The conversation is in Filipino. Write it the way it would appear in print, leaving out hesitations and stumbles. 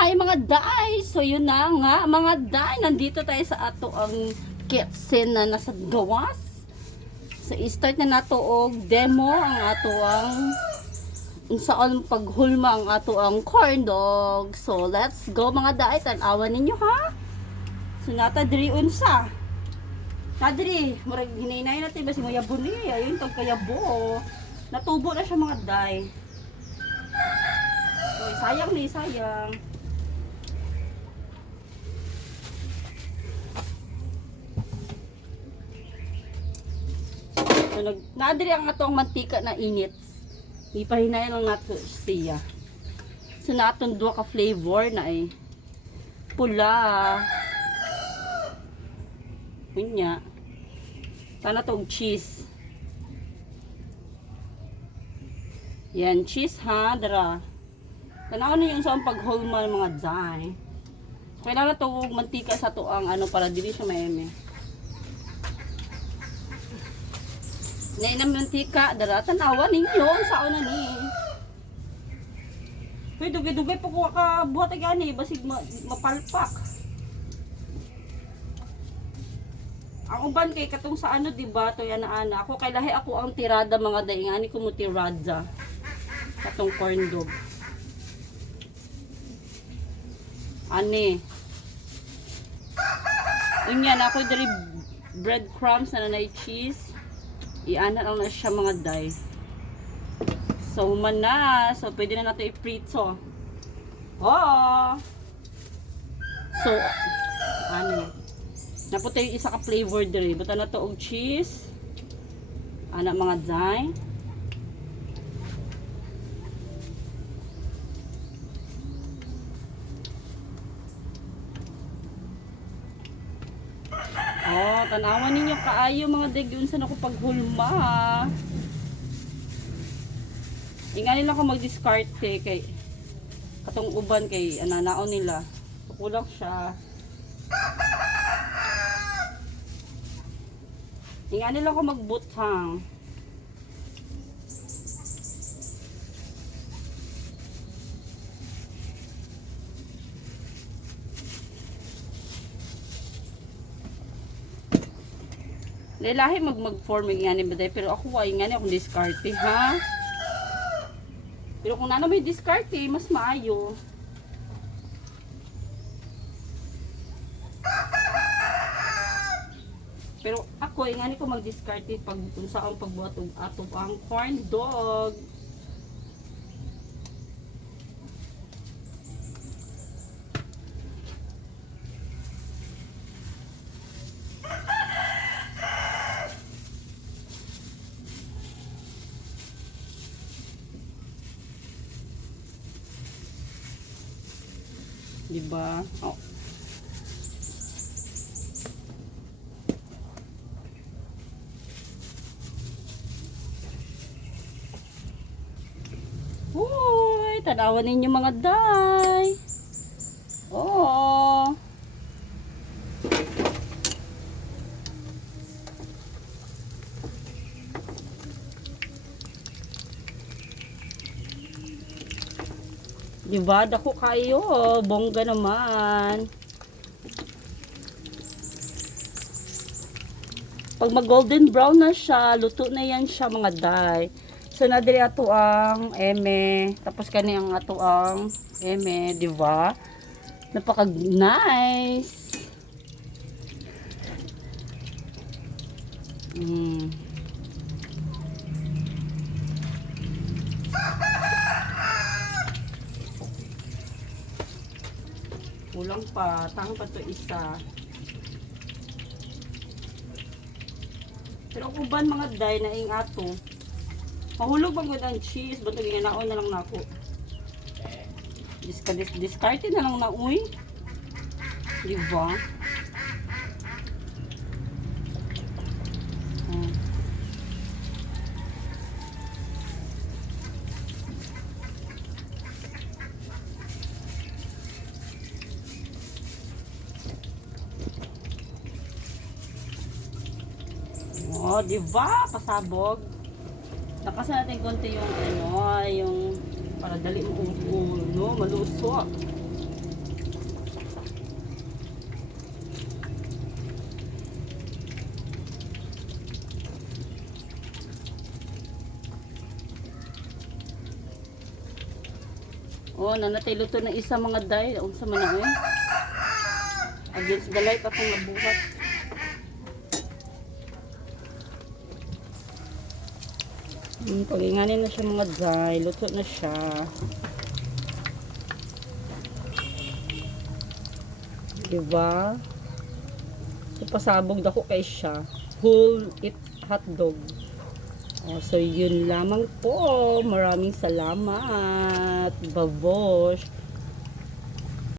Hi mga day! So yun na nga mga day, nandito tayo sa ato ang kitchen na nasa gawas. So i-start na nato og demo ang ato ang saan paghulma ang ato ang corn dog. So let's go mga day, tan-awan ninyo ha. So nata diri unsa. Nadiri, murag hinay-hinay natin basi mo yabo ni, ayun tag kayabo. Natubo na siya mga day. So, sayang ni, sayang. So, nadiri ang atong mantika na init. Ipahinayan lang nato siya. So, natong duwa ka flavor na eh. Pula. Kunya. Tana tong cheese. Yan, cheese ha, dara. Tanaw na yung sa paghulma ng mga dyan. Kailangan na ito mantika sa to ang ano para dili siya maeme. Nainam mantika, dara tanawa ninyo sa una ni. Pero dugay-dugay po ko ka buhat gani basig mapalpak. Ang uban kay katong sa ano di ba to yan ana. Ako kay lahi ako ang tirada mga day ngani ko mo tirada. Katong corn dog. Ani. Unya na ako diri breadcrumbs na nanay cheese. Iana lang na siya mga day. So man na. So pwede na nato i-prito. Oh. So ano. Naputi yung isa ka flavor diri. Buta na to og cheese. Ana mga day. Oh, tanawan ninyo kaayo mga degyon sa nako paghulma. Inganin lang ko mag-discarte kay katong uban kay ananaon nila. Kulang siya. Inganin lang ko magbutang. Lahi mag-form ngani ba day pero ako ay ngani akong diskarte ha. Pero kung nana may diskarte mas maayo. Pero ako ay ngani ko mag-diskarte pag unsa ang pagbuhat og ato ang corn dog. Diba? Oh. Uy, tanawan ninyo mga day. Oh. Diba? Dako kayo. Bongga naman. Pag mag-golden brown na siya, luto na yan siya mga day. So, nadiri ato ang eme. Tapos kani ang ato ang eme. Diba? Napaka-nice. Kulang pa, tang pa to isa. Pero kung ban mga day na ing ato, mahulog bang with ang cheese, bato ginanaon na lang na ako. Discarte na lang na uy. Diba? Oh, di ba? Pasabog. Lakasan natin konti yung ano, yung para dali mo no, malusok. Oh, nanatay luto na isa mga day. Unsa man na eh. Against the light akong nabuhat. Paginganin na siya mga day. Luto na siya. Diba? Pasabog dako kay siya. Whole eat hotdog. Oh, so yun lamang po. Maraming salamat. Babosh.